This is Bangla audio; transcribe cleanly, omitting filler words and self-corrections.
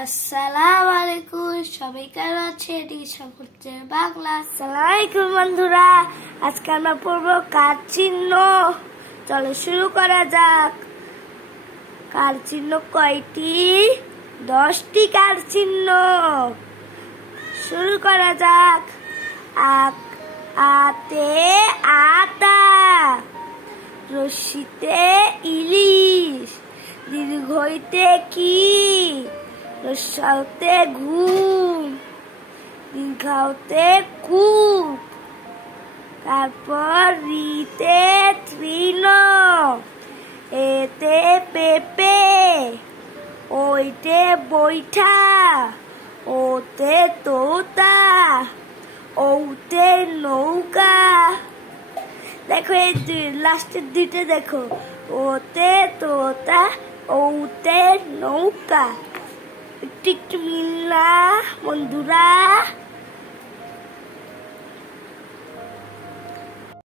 আসসালামু আলাইকুম, সবাই কেমন আছে? এটি সম্পর্কে বাংলা। আসসালামু আলাইকুম বন্ধুরা, আজকে আমরা পড়বো কার চিহ্ন। চলো শুরু করা যাক। কার চিহ্ন কয়টি? 10টি কার চিহ্ন। শুরু করা যাক। আতে আতা, রশিতে ইলিশ, দীর্ঘইতে কি, রসাতে ঘুম, দীর্ঘাতে কূপ, তারপর রিতে তৃণ, এতে পেঁপে, ওইতে বৈঠা, ওতে তোতা, ওতে নৌকা। দেখো এই লাস্টের দুইটা দেখো, ওতে তোতা, ওতে নৌকা। একটু মিল না বন্ধুরা?